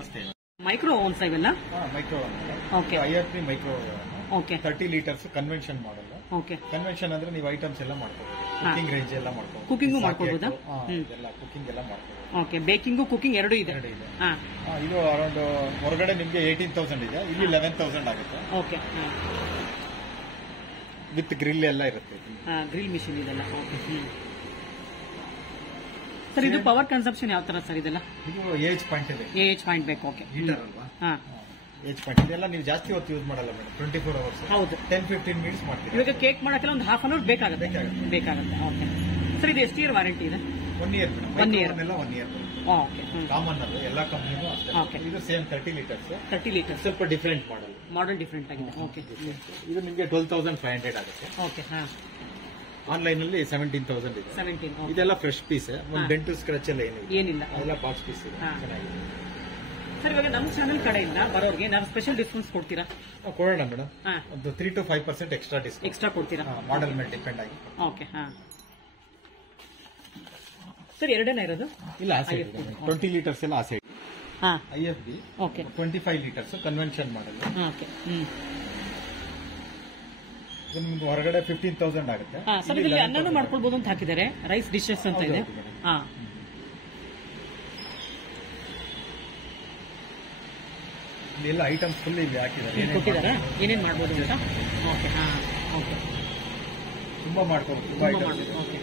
ನಮಸ್ತೆ. Micro ovens ಇವೆಲ್ಲ? Micro oven. Okay. IFB micro oven. Okay. 30 litres convention ಮಾಡಲ್ಲ. Okay. Convention ಅಂದ್ರೆ ನೀವು ಐಟಮ್ಸ್ ಎಲ್ಲ ಮಾಡ್ಕೋಬಹುದು. ಕುಕಿಂಗ್ ರೇಂಜ್ ಎಲ್ಲ ಮಾಡ್ಕೋಬಹುದು. ಕುಕಿಂಗ್ ಮಾಡ್ಕೋಬಹುದಾ? ಎಲ್ಲ ಕುಕಿಂಗ್ ಎಲ್ಲ ಮಾಡ್ಕೋಬಹುದು. ಓಕೆ. ಬೇಕಿಂಗ್ ಕುಕಿಂಗ್ ಎರಡು ಇದೆ. ಇದು ಅರೌಂಡ್ ಹೊರಗಡೆ ನಿಮಗೆ 18,000 ಇದೆ, ಇಲ್ಲಿ 11,000 ಆಗುತ್ತೆ. ಓಕೆ. ವಿತ್ ಗ್ರಿಲ್ ಎಲ್ಲ ಇರುತ್ತೆ. ಗ್ರಿಲ್ ಮಿಷಿನ್ ಇದೆಲ್ಲ. ಓಕೆ. ಸರ್ ಇದು ಪವರ್ ಕನ್ಸಂಪ್ಷನ್ ಯಾವ ತರ ಸರ್ ಇದೆಲ್ಲ? ಇದು ಏಜ್ ಪಾಯಿಂಟ್ ಇದೆ. ಏಜ್ ಪಾಯಿಂಟ್ ಬೇಕು. ಓಕೆ. ಹೀಟರ್ ಅಲ್ವಾ? ಏಜ್ ಪಾಯಿಂಟ್ ಇದೆಲ್ಲ ನೀವು ಜಾಸ್ತಿ ಹೊತ್ತು ಯೂಸ್ ಮಾಡಲ್ಲ ಮೇಡಮ್. 24 ಅವರ್ಸ್. ಹೌದು. 10-15 ಮಿನಿಟ್ಸ್ ಮಾಡ್ತೀವಿ. ಇವಾಗ ಕೇಕ್ ಮಾಡಕ್ಕೆಲ್ಲ ಒಂದು ಹಾಫ್ ಅನ್ ಅವರ್ ಬೇಕಾಗುತ್ತೆ. ಓಕೆ. ಸರ್ ಇದು ಎಷ್ಟು ಇಯರ್ ವಾರಂಟಿ ಇದೆ? 1 year. 1 year. 1 year. Okay. Common ಅದು ಎಲ್ಲ ಕಂಪ್ನಿನೂ ಅಷ್ಟೇ. ಇದು ಸೇಮ್ 30 ಲೀಟರ್ಸ್. 30 ಲೀಟರ್ಸ್ ಸ್ವಲ್ಪ ಡಿಫರೆಂಟ್ ಮಾಡಲ್ ಡಿಫರೆಂಟ್ ಆಗಿದೆ. ಓಕೆ. ಇದು ನಿಮಗೆ 12,500 ಆಗುತ್ತೆ. ಓಕೆ. ಆನ್ಲೈನ್ ಅಲ್ಲಿ 17,000 ಇದೆ. 17. ಇದೆಲ್ಲ ಫ್ರೆಶ್ ಪೀಸ್. ಒಂದು ಡೆಂಟು ಸ್ಕ್ರಾಚ್ ಎಲ್ಲ ಏನಿಲ್ಲ. ಅದೆಲ್ಲ ಬಾಕ್ಸ್ ಪೀಸ್ ಇದೆ. ಚೆನ್ನಾಗಿದೆ. ಸರ್ ಇವಾಗ ನಮ್ಮ ಚಾನಲ್ ಕಡೆಯಿಂದ ಬರೋರಿಗೆ ನಾವು ಸ್ಪೆಷಲ್ ಡಿಸ್ಕೌಂಟ್ ಕೊಡ್ತೀರಾ? ಕೊಡೋಣ ಮೇಡಮ್. ಒಂದು 3 to 5% ಎಕ್ಸ್ಟ್ರಾ ಕೊಡ್ತೀರಾ? ಮಾಡೆಲ್ ಮೇಲೆ ಡಿಪೆಂಡ್ ಆಗಿ. ಓಕೆ. ಸರ್ ಎರಡನೇ ಇರೋದು? ಇಲ್ಲ, 20 ಲೀಟರ್ಸ್ ಎಲ್ಲ ಆ side. IFB. Okay. 25 litres convection model. Okay. ನಿಮ್ಗೆ ಹೊರಗಡೆ 15,000 ಆಗುತ್ತೆ. ಸರ್ ಇದರಲ್ಲಿ ಅನ್ನನೂ ಮಾಡ್ಕೊಳ್ಬಹುದು ಅಂತ ಹಾಕಿದ್ದಾರೆ. ರೈಸ್ ಡಿಶಸ್ ಅಂತ ಇದೆ. ಎಲ್ಲ ಐಟಮ್ಸ್ ಫುಲ್ ಇಲ್ಲಿ ಹಾಕಿದ್ದಾರೆ. ಕೊಟ್ಟಿದ್ದಾರೆ ಏನೇನು ಮಾಡ್ಬೋದು ಅಂತ. ಓಕೆ. ಓಕೆ. ತುಂಬಾ ಮಾಡ್ಕೋಬಹುದು. ಓಕೆ.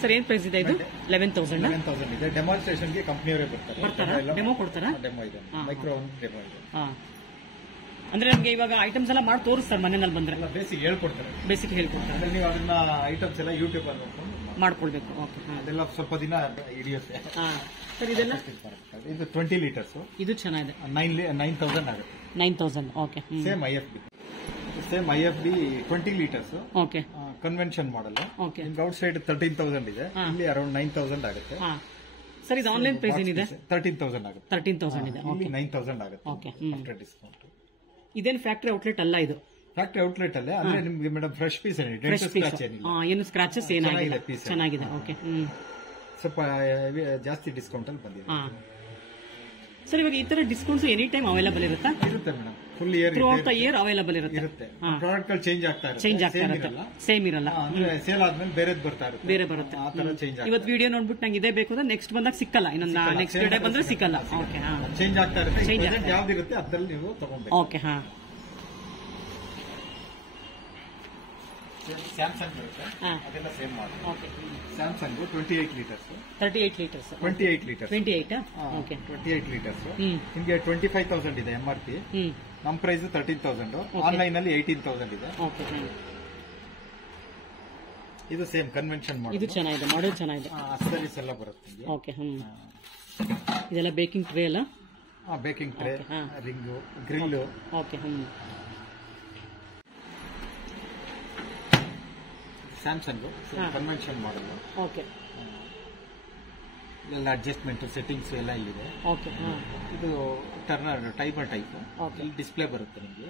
ಸರ್ ಏನ್ ಪ್ರೈಸ್ ಇದೆ ಇದು? 11,000 ಇದೆ. ಡೆಮಾನ್ಸ್ಟ್ರೇಷನ್ಗೆ ಕಂಪ್ನಿಯವರೇ ಬರ್ತಾರೆ. ಡೆಮೋ ಕೊಡ್ತಾರಾ? ಡೆಮೋ ಇದೆ. ಮೈಕ್ರೋ ಓವನ್ ಡೆಮೋ ಇದೆ. ಅಂದ್ರೆ ನಮ್ಗೆ ಇವಾಗ ಐಟಮ್ಸ್ ಎಲ್ಲ ಮಾಡಿ ತೋರಿಸ್ತಾರೆ ಮನೆಯಲ್ಲಿ ಬಂದ್ರೆ? ಬೇಸಿಕ್ ಹೇಳ್ಕೊಡ್ತಾರೆ. ನೀವು ಅದನ್ನ ಐಟಮ್ಸ್ ಎಲ್ಲ ಯೂಟ್ಯೂಬ್ ಅಲ್ಲಿ ಮಾಡ್ಕೊಳ್ಬೇಕು. ಓಕೆ. ಅದೆಲ್ಲ ಸ್ವಲ್ಪ ದಿನ ಹಿಡಿಯುತ್ತೆ. ಸರ್ ಇದೆಲ್ಲ? ಇದು 20 ಲೀಟರ್ಸ್. ಇದು ಚೆನ್ನಾಗಿದೆ. 9,000 ಆಗುತ್ತೆ. 9,000. Okay. Same IFB 20 litres. Okay. Convection model. Okay. Outside 13,000 ಇದೆ. ಇಲ್ಲಿ ಅರೌಂಡ್ 9,000 ಆಗುತ್ತೆ. ಸರ್ ಇದು ಆನ್ಲೈನ್ ಪ್ರೈಸ್ ಏನಿದೆ? 13,000 ಆಗುತ್ತೆ. 13,000 ಇದೆ. ಇಲ್ಲಿ 9,000 ಆಗುತ್ತೆ. ಓಕೆ. After discount. ಇದೇನು ಫ್ಯಾಕ್ಟರಿ ಔಟ್ಲೆಟ್ ಅಲ್ಲ ಇದು? ಫ್ಯಾಕ್ಟರಿ ಔಟ್ಲೆಟ್ ಅಲ್ಲೇ. ಅಂದ್ರೆ ನಿಮ್ಗೆ ಮೇಡಮ್ ಫ್ರೆಶ್ ಪೀಸ್ ಏನು ಸ್ಕ್ರಾಚಸ್ ಏನಾಗಿದೆ? ಚೆನ್ನಾಗಿದೆ. ಓಕೆ. ಸ್ವಲ್ಪ ಜಾಸ್ತಿ ಡಿಸ್ಕೌಂಟ್ ಅಲ್ಲಿ ಬಂದಿದೆ. ಸರ್ ಇವಾಗ ಈ ತರ ಡಿಸ್ಕೌಂಟ್ಸ್ ಎನಿ ಟೈಮ್ ಅವೈಲೇಬಲ್ ಇರುತ್ತಾ? ಇರುತ್ತೆ madam. Full year year available ಇರುತ್ತೆ. ಪ್ರಾಡಕ್ಟ್ ಗಳು ಚೇಂಜ್ ಆಗ್ತಾ ಇರುತ್ತೆ. ಸೇಮ್ ಇರಲ್ಲ. ಅಂದ್ರೆ ಸೇಲ್ ಆದ್ಮೇಲೆ ಬೇರೆ ಬರುತ್ತೆ. ಆ ತರ ಚೇಂಜ್. ಇವತ್ತು ವಿಡಿಯೋ ನೋಡ್ಬಿಟ್ಟು ನಂಗೆ ಇದೇ ಬೇಕು ಅಂದ್ರೆ ನೆಕ್ಸ್ಟ್ ಬಂದಾಗ ಸಿಕ್ಕಲ್ಲ. ಇನ್ನೊಂದು ನೆಕ್ಸ್ಟ್ ಡೇ ಬಂದ್ರೆ ಸಿಕ್ಕಲ್ಲ. ಓಕೆ. ಚೇಂಜ್ ಆಗ್ತಾ ಇರುತ್ತೆ. ಯಾವ್ದಿರುತ್ತೆ ಅದ್ರಲ್ಲಿ ನೀವು ತಗೊಂಡ್ಬೇಕು. ಓಕೆ. ಸ್ಯಾಮ್ಸಂಗ್ ಬರುತ್ತೆ. ಅದೆಲ್ಲ ಸೇಮ್ ಮಾಡಿ. Okay. Samsung 28 litres. 38 litres. 28 litres. 28. Okay. 28 litres. ನಿಮಗೆ 25,000 ಇದೆ MRP. ನಮ್ಮ ಪ್ರೈಸ್ 13,000. ಆನ್ಲೈನ್ ಅಲ್ಲಿ 18,000 ಇದೆ. ಓಕೆ. ಇದು ಸೇಮ್ ಕನ್ವೆನ್ಷನ್ ಮಾಡಲ್. ಇದು ಚೆನ್ನಾಗಿದೆ. ಮಾಡೆಲ್ ಚೆನ್ನಾಗಿದೆ. ಅಕ್ಸರೀಸ್ ಎಲ್ಲ ಬರುತ್ತೆ. ಓಕೆ. ಇದೆಲ್ಲ ಬೇಕಿಂಗ್ ಟ್ರೇ ಅಲ್ಲ? Baking tray, ring, grill. Okay. Samsung convection model. Okay. ಎಲ್ಲ ಅಡ್ಜಸ್ಟ್ಮೆಂಟ್ ಸೆಟ್ಟಿಂಗ್ಸ್ ಎಲ್ಲ ಇಲ್ಲಿದೆ. ಓಕೆ. ಇದು ಟರ್ನರ್ ಟೈಮರ್ ಟೈಪ್. ಇಲ್ಲಿ ಡಿಸ್ಪ್ಲೇ ಬರುತ್ತೆ ನಿಮಗೆ.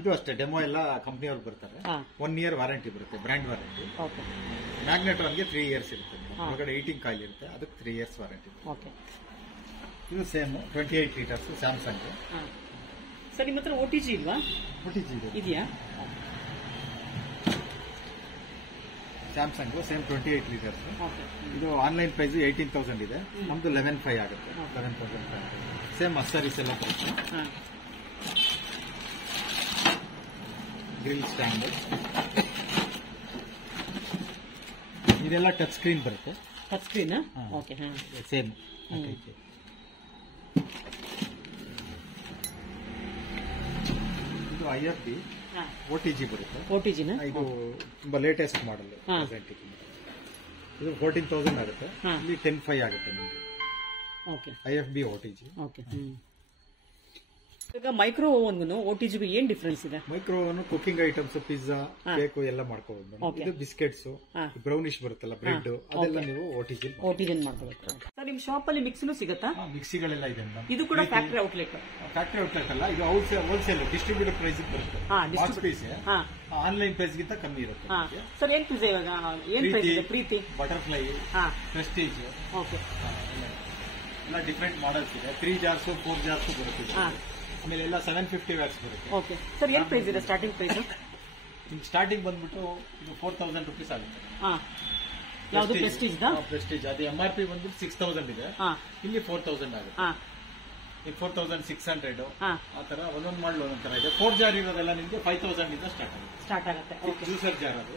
ಇದು ಅಷ್ಟೇ ಡೆಮೋ ಎಲ್ಲ ಕಂಪ್ನಿಯವ್ರು ಬರ್ತಾರೆ. 1 ಇಯರ್ ವಾರಂಟಿ ಬರುತ್ತೆ, ಬ್ರ್ಯಾಂಡ್ ವಾರಂಟಿ. ಓಕೆ. ಮ್ಯಾಗ್ನೆಟ್ರಾನ್ಗೆ 3 ಇಯರ್ಸ್ ಇರುತ್ತೆ. ಹೊರಗಡೆ 18 ಕಾಯಿಲ್ ಇರುತ್ತೆ, ಅದಕ್ಕೆ 3 ಇಯರ್ಸ್ ವಾರಂಟಿ. ಓಕೆ. ಇದು ಸೇಮ್ 28 ಲೀಟರ್ಸ್ ಸ್ಯಾಮ್ಸಂಗ್. ಸರ್ ನಿಮ್ಮ ಹತ್ರ OTG ಇಲ್ವಾ? OTG ಇದೆಯಾ? Samsung same 28 litres. ಇದು ಆನ್ಲೈನ್ ಪ್ರೈಸ್ 18,000 ಇದೆ. ನಮ್ದು 11,500 ಆಗುತ್ತೆ. 11,500. ಸೇಮ್ ಅಕ್ಸರೀಸ್ ಎಲ್ಲ ಬರುತ್ತೆ. Grill stand. ಇದೆಲ್ಲ ಟಚ್ ಸ್ಕ್ರೀನ್ ಬರುತ್ತೆ. Touch screen? ಓಕೆ. ಸೇಮ್. ಇದು IFB OTG ಬರುತ್ತೆ. OTG ಇದು ತುಂಬಾ ಲೇಟೆಸ್ಟ್ ಮಾಡಲ್. ಇದು 14,000 ಆಗುತ್ತೆ. ಇಲ್ಲಿ 10,500 ಆಗುತ್ತೆ ನಿಮಗೆ. ಓಕೆ. IFB OTG. ಓಕೆ. ಈಗ ಮೈಕ್ರೋ ಓವನ್ಗೂ OTGಗೂ ಏನ್ ಡಿಫರೆನ್ಸ್ ಇದೆ? Micro oven cooking items, pizza, cake ಎಲ್ಲ ಮಾಡ್ಕೋಬಹುದು. ಇದು ಬಿಸ್ಕೆಟ್ಸ್, ಬ್ರೌನಿಶ್ ಬರುತ್ತಲ್ಲ, ಬ್ರೆಡ್, ಅದೆಲ್ಲ ನೀವು OTG ಮಾಡ್ಕೋಬೇಕು. ಸರ್ ನಿಮ್ ಶಾಪ್ ಅಲ್ಲಿ ಮಿಕ್ಸಿನೂ ಸಿಗುತ್ತಾ? ಮಿಕ್ಸಿಗಳೆಲ್ಲ ಇದೆ. ಇದು ಕೂಡ ಫ್ಯಾಕ್ಟರಿ ಔಟ್ಲೆಟ್ ಅಲ್ಲ, ಇದು ಹೋಲ್ಸೇಲ್ ಡಿಸ್ಟ್ರಿಬ್ಯೂಟರ್ ಪ್ರೈಸ್ ಬರುತ್ತೆ. ಆನ್ಲೈನ್ ಪ್ರೈಸ್ ಗಿಂತ ಕಮ್ಮಿ ಇರುತ್ತೆ. ಸರ್ ಏನ್ ಪ್ರೈಸ್ ಇವಾಗ? ಏನ್ ಪ್ರೈಸ್ ಇದೆ? ಪ್ರೀತಿ, ಬಟರ್ಫ್ಲೈ, ಪ್ರೆಸ್ಟೀಜ್. ಓಕೆ. ಎಲ್ಲ ಡಿಫ್ರೆಂಟ್ ಮಾಡಲ್ಸ್ ಇದೆ. 3 ಜಾರ್ಸ್ 4 ಜಾರ್ಸ್ ಬರುತ್ತೆ. ಆಮೇಲೆ ಎಲ್ಲ 750 ವ್ಯಾಟ್ಸ್ ಬರುತ್ತೆ. ಓಕೆ ಸರ್, ಏನ್ ಪ್ರೈಸ್ ಇದೆ ಸ್ಟಾರ್ಟಿಂಗ್ ಪ್ರೈಸ್? ಸ್ಟಾರ್ಟಿಂಗ್ ಬಂದ್ಬಿಟ್ಟು ಇದು 4000 rupees ಆಗುತ್ತೆ. ಯಾವುದು ಪ್ರೆಸ್ಟೀಜ್? ಪ್ರೆಸ್ಟೀಜ್ ಅದು MRP ಬಂದ್ಬಿಟ್ಟು 6000 ಇದೆ, ಇಲ್ಲಿ 4000 ಆಗುತ್ತೆ. 4600 ಆ ತರ ಒಂದೊಂದು ಮಾಡಲ್ ಒಂದೊಂದ್ ತರ ಇದೆ. 4 ಜಾರ್ ಇರೋದೆಲ್ಲ ನಿಮ್ಗೆ 5000 ಇಂದ ಸ್ಟಾರ್ಟ್ ಆಗುತ್ತೆ. ಜ್ಯೂಸರ್ ಜಾರ್ ಅದು.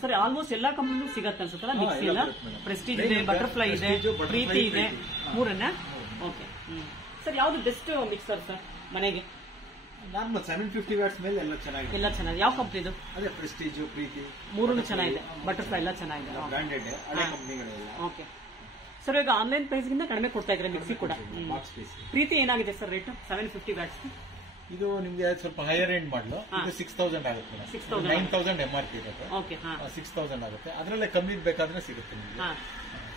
ಸರಿ, ಆಲ್ಮೋಸ್ಟ್ ಎಲ್ಲಾ ಕಂಪನಿ ಸಿಗತ್ತೆ ಅನ್ಸುತ್ತಲ್ಲ, ಮಿಕ್ಸಿ ಎಲ್ಲ. ಪ್ರೆಸ್ಟೀಜ್ ಇದೆ, ಬಟರ್ಫ್ಲೈ ಇದೆ, ಪ್ರೀತಿ ಇದೆ, ಮೂರನ್ನ. ಓಕೆ ಸರ್, ಯಾವ್ದು ಬೆಸ್ಟ್ ಮಿಕ್ಸರ್ ಸರ್ ಮನೆಗೆ? ನಾರ್ಮಲ್ 750 ವ್ಯಾಟ್ಸ್ ಮೇಲೆ ಎಲ್ಲ ಚೆನ್ನಾಗಿದೆ. ಯಾವ ಕಂಪ್ನಿದು? ಅದೇ ಪ್ರೆಸ್ಟೀಜ್, ಪ್ರೀತಿ ಮೂರನ್ನು ಚೆನ್ನಾಗಿದೆ. ಬಟರ್ಫ್ಲೈ ಎಲ್ಲ ಚೆನ್ನಾಗಿದೆ, ಬ್ರಾಂಡೆಡ್ ಹಳೆ ಕಂಪನಿಗಳೆಲ್ಲ. ಓಕೆ ಸರ್, ಈಗ ಆನ್ಲೈನ್ ಪ್ರೈಸ್ ಗಿಂತ ಕಡಿಮೆ ಕೊಡ್ತಾ ಇದ್ರೆ ಮಿಕ್ಸಿ ಕೂಡ. ಪ್ರೀತಿ ಏನಾಗಿದೆ ಸರ್ ರೇಟ್? 750 ವ್ಯಾಟ್ಸ್. ಇದು ನಿಮ್ಗೆ ಸ್ವಲ್ಪ ಹೈಯರ್ ಎಂಡ್ ಮಾಡಲು 6000 ಆಗುತ್ತೆ. 9000 MRP ಇರುತ್ತೆ. 6000 ಆಗುತ್ತೆ. ಅದರಲ್ಲೇ ಕಮ್ಮಿ ಬೇಕಾದ್ರೆ ಸಿಗುತ್ತೆ ನಿಮ್ಗೆ.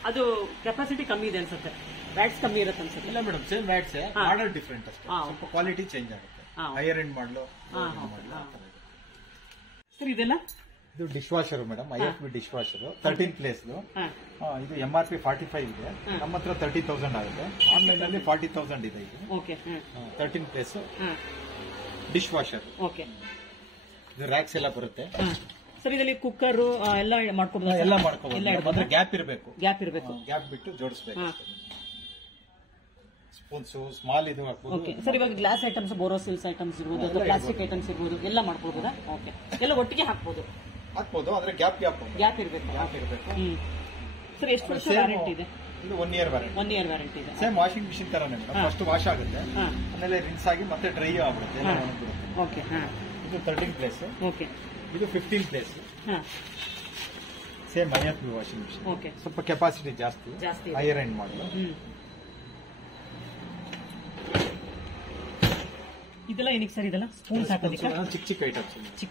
ಅದು ಕೆಪಾಸಿಟಿ ಕಮ್ಮಿ ಇದೆ ಅನ್ಸುತ್ತೆ, ವ್ಯಾಟ್ಸ್ ಕಮ್ಮಿ ಇರುತ್ತೆ ಅನ್ಸುತ್ತೆ. ಇಲ್ಲ madam, same watts, model different ಅಷ್ಟೇ. ಸ್ವಲ್ಪ ಕ್ವಾಲಿಟಿ ಚೇಂಜ್ ಆಗುತ್ತೆ. ಹೈಯರ್ ಎಂಡ್ ಮಾಡಲು. ಸರ್ ಇದೆಲ್ಲ ಇದು dish washer madam, IFB dish washer 13 place. ಇದು MRP 45 ಇದೆ, ನಮ್ಮ ಹತ್ರ 30,000 ಆಗುತ್ತೆ. ಆನ್ಲೈನ್ ಅಲ್ಲಿ 40,000 ಇದೆ. ಇದು 13 ಪ್ಲೇಸ್ ಡಿಶ್ ವಾಷರ್. ಇದು ರ್ಯಾಕ್ಸ್ ಎಲ್ಲ ಬರುತ್ತೆ ಸರ್. ಇದರಲ್ಲಿ ಕುಕ್ಕರ್ ಎಲ್ಲ ಮಾಡ್ಕೋಬಹುದು. ಎಲ್ಲ ಮಾಡ್ಕೋಬಹುದು, ಗ್ಯಾಪ್ ಇರಬೇಕು. ಗ್ಯಾಪ್ ಬಿಟ್ಟು ಜೋಡಿಸಬೇಕು. ಸ್ಪೂನ್ಸ್ ಸ್ಮಾಲ್ ಇದು ಹಾಕ್ಬೋದು. ಸರ್, ಇವಾಗ ಗ್ಲಾಸ್ ಐಟಮ್ಸ್, ಬೋರೋಸಿಲ್ಸ್ ಐಟಮ್ಸ್ ಇರ್ಬೋದು, ಪ್ಲಾಸ್ಟಿಕ್ ಐಟಮ್ಸ್ ಇರ್ಬೋದು, ಎಲ್ಲ ಮಾಡ್ಕೊಳ್ಬೋದಾ? ಓಕೆ, ಎಲ್ಲ ಒಟ್ಟಿಗೆ ಹಾಕ್ಬೋದು. ಆದ್ರೆ ಗ್ಯಾಪ್ ಇರಬೇಕು. ಸರ್, ಎಷ್ಟು ವರ್ಷ ವ್ಯಾರಂಟಿ ಇದೆ? ಇದು 1 year ವ್ಯಾರಂಟಿ. 1 year ವ್ಯಾರಂಟಿ ಇದೆ. ಸೇಮ್ ವಾಷಿಂಗ್ ಮಿಷಿನ್ ತರನೇ ಫಸ್ಟ್ ವಾಶ್ ಆಗುತ್ತೆ, ಆಮೇಲೆ ರಿನ್ಸ್ ಆಗಿ ಮತ್ತೆ ಡ್ರೈ ಆಗ್ಬಿಡುತ್ತೆ. ಓಕೆ, ಇದು 13 ಪ್ಲೇಸ್. ಓಕೆ, ಇದು 15 place. Same IFB washing machine. Okay, ಸ್ವಲ್ಪ ಕೆಪಾಸಿಟಿ ಜಾಸ್ತಿ, ಹೈಯರ್ ಎಂಡ್ ಮಾಡಲು. ಇದೆಲ್ಲ ಏನಕ್ಕೆ ಸರ್? ಇದೆಲ್ಲ ಸ್ಪೂನ್ಸ್ ಹಾಕೋದಕ್ಕೆ,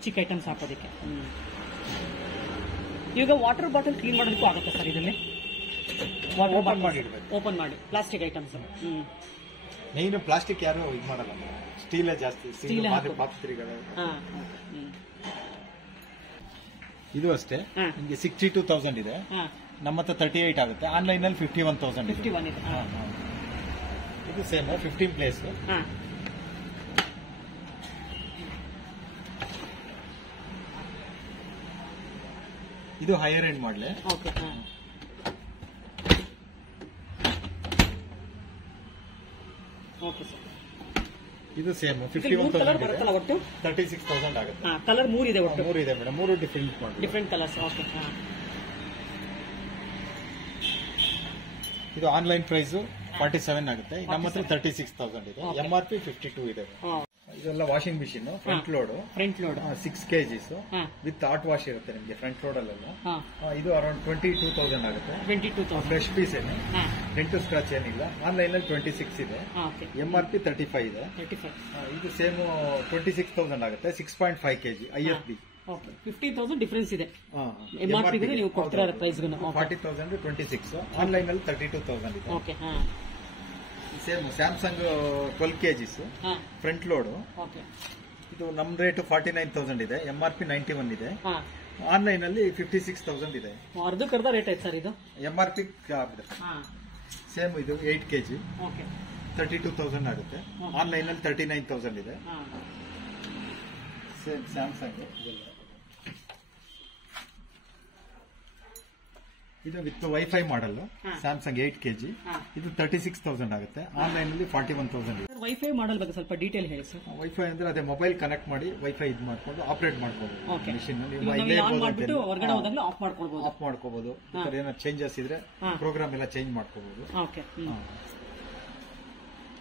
ಚಿಕ್ಕ ಐಟಮ್ಸ್ ಹಾಕೋದಕ್ಕೆ. ಈಗ ವಾಟರ್ ಬಾಟಲ್ ಕ್ಲೀನ್ ಮಾಡೋದಕ್ಕೂ ಆಗುತ್ತೆ ಸರ್ ಇದರಲ್ಲಿ? ಓಪನ್ ಮಾಡಿ ಪ್ಲಾಸ್ಟಿಕ್ ಐಟಮ್ಸ್. ಮೇನ್ ಪ್ಲಾಸ್ಟಿಕ್ ಯಾರು ಇದು ಮಾಡಲ್ಲ, ಸ್ಟೀಲೇ ಜಾಸ್ತಿ. ಪಾತ್ರೆಗಳು. ಇದು ಅಷ್ಟೇ, ನಿಮಗೆ 62,000 ಇದೆ, ನಮ್ಮ ಹತ್ರ 38 ಆಗುತ್ತೆ. ಆನ್ಲೈನ್ ಅಲ್ಲಿ 51,000 ಇದೆ. ಇದು ಸೇಮ್ 15 ಪ್ಲೇಸ್. ಇದು ಹೈಯರ್ ಎಂಡ್ ಮಾಡಲೆ. ಇದು ಸೇಮ್ 51,000 ಒಟ್ಟು 36,000 ಆಗುತ್ತೆ. ಕಲರ್ 3 ಇದೆ, ಒಟ್ಟು 3 ಇದೆ ಮೇಡಮ್, 3 ಡಿಫ್ರೆಂಟ್ ಕಲರ್ಸ್. ಓಕೆ, ಇದು ಆನ್ಲೈನ್ ಪ್ರೈಸ್ 47 ಆಗುತ್ತೆ, ನಮ್ಮ ಹತ್ರ 36,000 ಇದೆ. MRP 52 ಇದೆ. ಇದೆಲ್ಲ washing machine, front load 6 kgs with hot wash ಇರುತ್ತೆ ನಿಮಗೆ ಫ್ರಂಟ್ ಲೋಡ್ ಅಲ್ಲೆಲ್ಲ. ಇದು ಅರೌಂಡ್ 22,000 ಆಗುತ್ತೆ. ಫ್ರೆಶ್ ಪೀಸ್ ಏನೇ, ಡೆಂಟ್ ಸ್ಕ್ರಾಚ್ ಏನಿಲ್ಲ. ಆನ್ಲೈನ್ ಅಲ್ಲಿ 26 ಇದೆ, MRP 35 ಇದೆ. ಇದು ಸೇಮ್ 26,000 ಆಗುತ್ತೆ. 6.5 kg IFB. 50,000 ಡಿಫರೆನ್ಸ್ ಇದೆ MRP ಗೆ. ನೀವು ಕೊಡ್ತಿರೋ ಪ್ರೈಸ್ 40,000 26, ಆನ್ಲೈನ್ ಅಲ್ಲಿ 32,000 ಇದೆ. Okay, same Samsung 12 kgs front load. ಇದು ನಮ್ ರೇಟ್ 49,000 ಇದೆ, MRP 91 ಇದೆ. ಆನ್ಲೈನ್ ಅಲ್ಲಿ 56,000 ಇದೆ. ಅರ್ಧ ರೇಟ್ ಐತೆ ಸರ್ ಇದು MRP. ಸೇಮ್ ಇದು 8 kg 32,000 ಆಗುತ್ತೆ. ಆನ್ಲೈನ್ ಅಲ್ಲಿ 39,000 ಇದೆ. Same Samsung. ಇದು with wifi model Samsung 8 kg. ಇದು 36,000 ಆಗುತ್ತೆ. ಆನ್ಲೈನ್ ಅಲ್ಲಿ 41,000 ಇದೆ. ವೈಫೈ ಮಾಡಲ್ ಬಗ್ಗೆ ಸ್ವಲ್ಪ ಡೀಟೇಲ್ ಹೇಳಿ ಸರ್. ವೈಫೈ ಅಂದ್ರೆ ಅದೇ ಮೊಬೈಲ್ ಕನೆಕ್ಟ್ ಮಾಡಿ ವೈಫೈ ಇದು ಮಾಡ್ಕೊಂಡು ಆಪರೇಟ್ ಮಾಡ್ಕೋಬಹುದು. ಮಿಷಿನ್ ಆಫ್ ಮಾಡ್ಕೋಬಹುದು. ಏನಾದ್ರು ಚೇಂಜಸ್ ಇದ್ರೆ ಪ್ರೋಗ್ರಾಮ್ ಎಲ್ಲ ಚೇಂಜ್ ಮಾಡ್ಕೋಬಹುದು.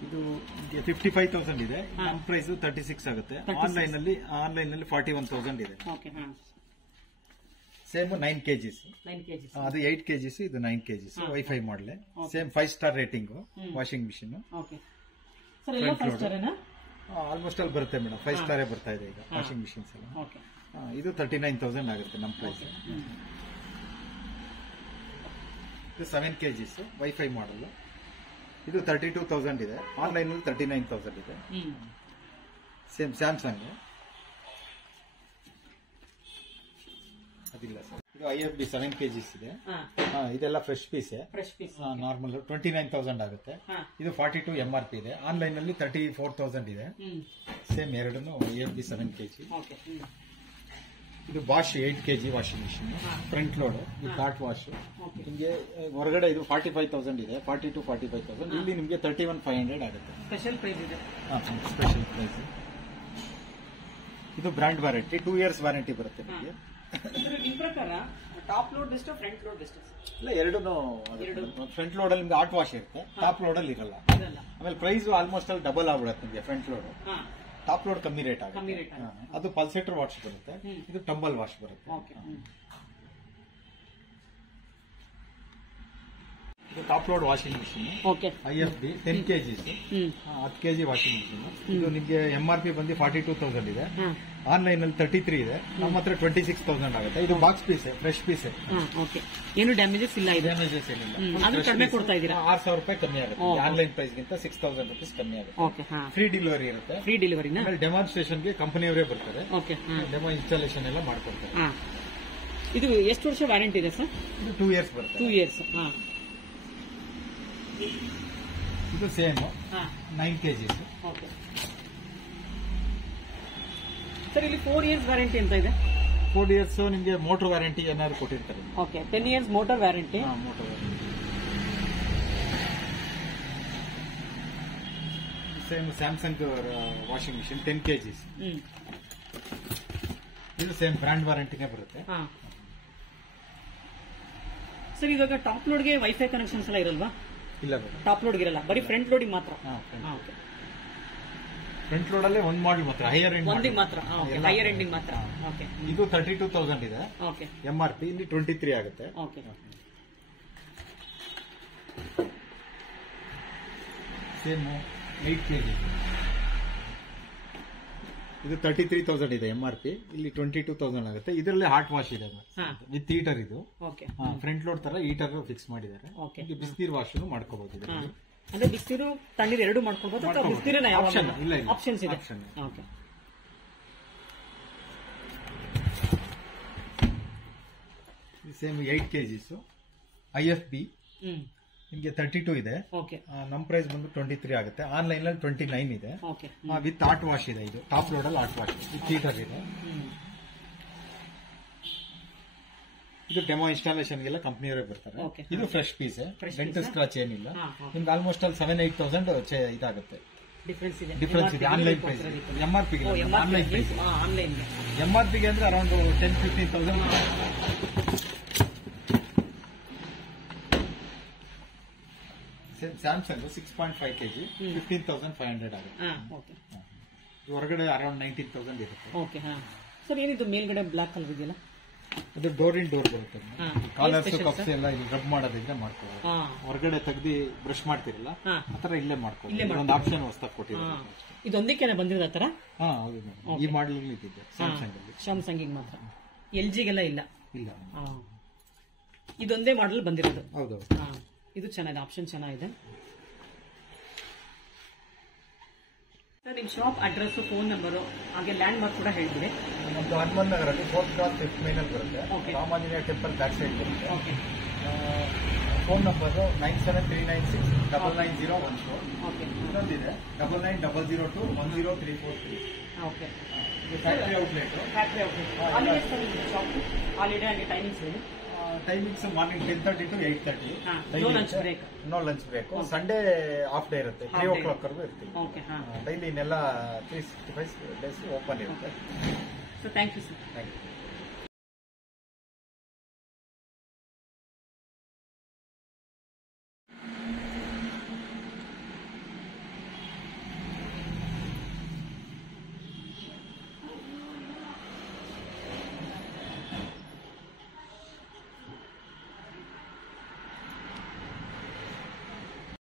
ಇದು 55,000 ಇದೆ, ನಮ್ಮ ಪ್ರೈಸ್ 36 ಆಗುತ್ತೆ. ಆನ್ಲೈನ್ ಅಲ್ಲಿ 41,000 ಇದೆ. Same 9 kgs. ಅದು 8 kgs, ಇದು 9 kgs. ವೈಫೈ ಮಾಡಲೆ. Same 5 star rating washing machine. Almost ಅಲ್ಲಿ ಬರುತ್ತೆ ಮೇಡಮ್, 5 ಸ್ಟಾರೇ ಬರ್ತಾ ಇದೆ ಈಗ ವಾಷಿಂಗ್ ಮಿಷಿನ್ಸ್ ಎಲ್ಲ. ಇದು 39,000 ಆಗುತ್ತೆ ನಮ್ಮ ಪ್ರೈಸ್. ಇದು 7 kgs ವೈಫೈ ಮಾಡಲ್. ಇದು 32,000 ಇದೆ. ಆನ್ಲೈನ್ ಅಲ್ಲಿ 39,000 ಇದೆ. Same Samsung. ಅದಿಲ್ಲ ಸರ್. ಇದು IFB 7 kgs ಇದೆ. ಇದೆಲ್ಲ ಫ್ರೆಶ್ ಪೀಸ್. ನಾರ್ಮಲ್ 29,000 ಆಗುತ್ತೆ. ಇದು 42 MRP ಇದೆ. ಆನ್ಲೈನ್ ಅಲ್ಲಿ 34,000 ಇದೆ. ಸೇಮ್ ಎರಡನ್ನು IFB 7 kg. ಇದು Bosch 8 kg washing machine, front load with hot wash. ನಿಮಗೆ ಹೊರಗಡೆ ಇದು 45,000 ಇದೆ. 45,000 ಇಲ್ಲಿ ನಿಮಗೆ 31,500 ಆಗುತ್ತೆ. ಸ್ಪೆಷಲ್ ಪ್ರೈಸ್ ಇದೆ. Special price. ಇದು ಬ್ರಾಂಡ್ ವಾರಂಟಿ, 2 years ವಾರಂಟಿ ಬರುತ್ತೆ ನಿಮಗೆ. ನಿಮ್ ಪ್ರಕಾರ top load best, front load best? ಇಲ್ಲ, ಎರಡು. ಫ್ರಂಟ್ ಲೋಡ್ ಅಲ್ಲಿ ನಿಮ್ಗೆ ಹಾಟ್ ವಾಶ್ ಇರುತ್ತೆ, ಟಾಪ್ ಲೋಡ್ ಅಲ್ಲಿ ಇರಲ್ಲ. ಆಮೇಲೆ ಪ್ರೈಸ್ ಆಲ್ಮೋಸ್ಟ್ ಅಲ್ಲಿ ಡಬಲ್ ಆಗ್ಬಿಡುತ್ತೆ ನಿಮಗೆ. ಫ್ರಂಟ್ ಲೋಡ್, ಟಾಪ್ ಲೋಡ್ ಕಮ್ಮಿ ರೇಟ್ ಆಗುತ್ತೆ. ಅದು ಪಲ್ಸೇಟರ್ ವಾಶ್ ಬರುತ್ತೆ, ಇದು ಟಂಬಲ್ ವಾಶ್ ಬರುತ್ತೆ. ಇದು top load washing machine, IFB 10 kg, 10 kg washing machine. ಇದು ನಿಮಗೆ MRP ಬಂದು 42,000 ಇದೆ. ಆನ್ಲೈನ್ ಅಲ್ಲಿ 33 ಇದೆ. ನಮ್ಮ ಹತ್ರ 26,000 ಆಗುತ್ತೆ. ಇದು ಬಾಕ್ಸ್ ಪೀಸ್, ಫ್ರೆಶ್ ಪೀಸ್. ಏನು ಡ್ಯಾಮೇಜಸ್ ಇಲ್ಲ? ಡ್ಯಾಮೇಜಸ್ ಏನಿಲ್ಲ. ಕಡಿಮೆ ಕೊಡ್ತಾ ಇದ್ದೀರಾ? 6,000 ರೂಪಾಯಿ ಕಮ್ಮಿ ಆಗುತ್ತೆ. ಆನ್ಲೈನ್ ಪ್ರೈಸ್ ಗಿಂತ 6,000 rupees ಕಮ್ಮಿ ಆಗುತ್ತೆ. ಫ್ರೀ ಡೆಲಿವರಿ ಇರುತ್ತೆ. ಫ್ರೀ ಡೆಲಿವರಿನ ಡೆಮಾನ್ಸ್ಟ್ರೇಷನ್ ಗೆ ಕಂಪನಿಯವರೇ ಬರ್ತಾರೆ. ಡೆಮೋ ಇನ್ಸ್ಟಾಲೇಷನ್ ಎಲ್ಲ ಮಾಡ್ಕೊಡ್ತಾರೆ. ಇದು ಎಷ್ಟು ವರ್ಷ ವ್ಯಾರಂಟಿ ಇದೆ ಸರ್? ಇದು 2 years ಬರುತ್ತೆ. 2 years. ಇದು ಸೇಮ್ 9 kg. ಸರ್ ಇಲ್ಲಿ 4 years ವ್ಯಾರಂಟಿ ಅಂತ ಇದೆ. 4 years ನಿಮಗೆ ಮೋಟರ್ ವ್ಯಾರಂಟಿ ಏನಾದ್ರು ಕೊಟ್ಟಿರ್ತಾರೆ. 10 years motor warranty. Same Samsung washing machine 10 kg. ಇದು ಸೇಮ್ ಬ್ರಾಂಡ್ ವಾರಂಟಿನೇ ಬರುತ್ತೆ. ಸರ್ ಇವಾಗ ಟಾಪ್ ಲೋಡ್ಗೆ ವೈಫೈ ಕನೆಕ್ಷನ್ಸ್ ಎಲ್ಲ ಇರಲ್ವಾ? ಇಲ್ಲ, ಟಾಪ್ ಲೋಡ್ ಇರಲ್ಲ, ಬರೀ ಫ್ರಂಟ್ ಲೋಡಿಗೆ ಮಾತ್ರ. ಫ್ರಂಟ್ ಲೋಡ್ ಅಲ್ಲೇ ಒಂದು ಮಾಡಲ್ ಮಾತ್ರ, ಹೈಯರ್ ಎಂಡ್ ಮಾತ್ರ. ಹೈಯರ್ ಎಂಡಿಂಗ್ ಮಾತ್ರ. ಇದು 32,000 ಇದೆ. MRP ಇಲ್ಲಿ 23 ಆಗುತ್ತೆ. Same 8 kg. ಇದು 33,000 ಇದೆ. MRP ಇಲ್ಲಿ 22,000 ಆಗುತ್ತೆ. ಇದರಲ್ಲಿ ಹಾಟ್ ವಾಶ್ ಇದೆ ವಿತ್ ಹೀಟರ್. ಇದು ಫ್ರಂಟ್ ಲೋಡ್ ತರ ಹೀಟರ್ ಫಿಕ್ಸ್ ಮಾಡಿದ್ದಾರೆ. ಬಿಸಿನೀರು ವಾಶ್ ಮಾಡ್ಕೋಬಹುದು. ಅಂದ್ರೆ ಬಿಸಿನೀರು ತಣ್ಣೀರು ಎರಡು ಮಾಡ್ಕೋಬಹುದು. ಆಪ್ಷನ್ಸ್ ಇದೆ. ಸೇಮ್ 8 kg IFB ನಿಮಗೆ 32 ಇದೆ. ನಮ್ ಪ್ರೈಸ್ ಬಂದು 23 ಆಗುತ್ತೆ. ಆನ್ಲೈನ್ ಅಲ್ಲಿ 29 ಇದೆ. ವಿತ್ ಹಾಟ್ ವಾಶ್ ಇದೆ. ಇದು ಟಾಪ್ ಲೋಡ್ ಅಲ್ಲಿ ಹಾಟ್ ವಾಶ್ ವಿತ್ ಹೀಟರ್ ಇದೆ. ಇದು ಡೆಮೋ ಇನ್ಸ್ಟಾಲೇಷನ್ ಗೆಲ್ಲ ಕಂಪನಿಯವರೇ ಬರ್ತಾರೆ. ಇದು ಫ್ರೆಶ್ ಪೀಸ್, ಡೆಂಟ್ ಸ್ಕ್ರಾಚ್ ಏನಿಲ್ಲ. ನಿಮ್ಗೆ ಆಲ್ಮೋಸ್ಟ್ ಅಲ್ಲಿ 7,000-8,000 ಇದಾಗುತ್ತೆ. ಡಿಫರೆನ್ಸ್ ಇದೆ online price. MRP online price. MRP ಗೆ ಅಂದ್ರೆ ಅರೌಂಡ್ 10,000-15,000. ಸ್ಯಾಮ್ಸಂಗ್ 6.5 kg 15,500 ಆಗುತ್ತೆ. ಹೊರಗಡೆ ಅರೌಂಡ್ 19,000 ಇರುತ್ತೆ. ಸರ್ ಏನಿದು ಮೇಲ್ಗಡೆ ಬ್ಲಾಕ್ ಕಲರ್ ಇದೆಯಲ್ಲ? ಅದು ಡೋರ್ ಇನ್ ಡೋರ್ ಬರುತ್ತೆ. ಕಾಲರ್ಸ್ ಕಪ್ಸ್ ಎಲ್ಲ ಇಲ್ಲಿ ರಬ್ ಮಾಡೋದಿದ್ರೆ ಮಾಡ್ಕೋಬಹುದು. ಹೊರಗಡೆ ತೆಗ್ದು ಬ್ರಷ್ ಮಾಡ್ತಿರಲ್ಲ, ಆತರ ಇಲ್ಲೇ ಮಾಡ್ಕೋಬಹುದು. ಒಂದು ಆಪ್ಷನ್ ಹೊಸದಾಗಿ ಕೊಟ್ಟಿದ್ದಾರೆ. ಇದೊಂದಕ್ಕೆ ಬಂದಿರೋ ತರ? ಹೌದು. ಈ ಮಾಡಲ್ ಇದ್ದಿದೆ ಸ್ಯಾಮ್ಸಂಗ್ ಮಾತ್ರ, LG ಗೆಲ್ಲ ಇಲ್ಲ. ಇದೊಂದೇ ಮಾಡಲ್ ಬಂದಿರೋದು. ಹೌದು. ಇದು ಚೆನ್ನಾಗಿದೆ, ಆಪ್ಷನ್ ಚೆನ್ನಾಗಿದೆ. ನಿಮ್ ಶಾಪ್ ಅಡ್ರೆಸ್, ಫೋನ್ ನಂಬರ್, ಹಾಗೆ ಲ್ಯಾಂಡ್ ಮಾರ್ಕ್ ಕೂಡ ಹೇಳ್ಬಿಡಿ. ನಮ್ದು Hanumantha ನಗರಲ್ಲಿ 4th Cross 5th Main ಅಲ್ಲಿ ಬರುತ್ತೆ. ರಾಮಾಂಜನೇಯ ಟೆಂಪಲ್ ಬ್ಯಾಕ್ ಸೈಡ್ ಬರುತ್ತೆ. Phone number 9739699014. ಇನ್ನೊಂದಿದೆ 9900210343. Factory outlet. ಹಾಲಿಡೇ ಆಗಿ ಟೈಮಿಂಗ್ಸ್ ಹೇಳಿ. Timings morning 10:30 to 8:30. No lunch break. Sunday half day ಇರುತ್ತೆ, 3 o'clock ವರೆಗೂ ಇರ್ತೀವಿ. ಡೈಲಿ ಇನ್ನೆಲ್ಲ 365 days ಓಪನ್ ಇರುತ್ತೆ. Thank you sir. Thank you.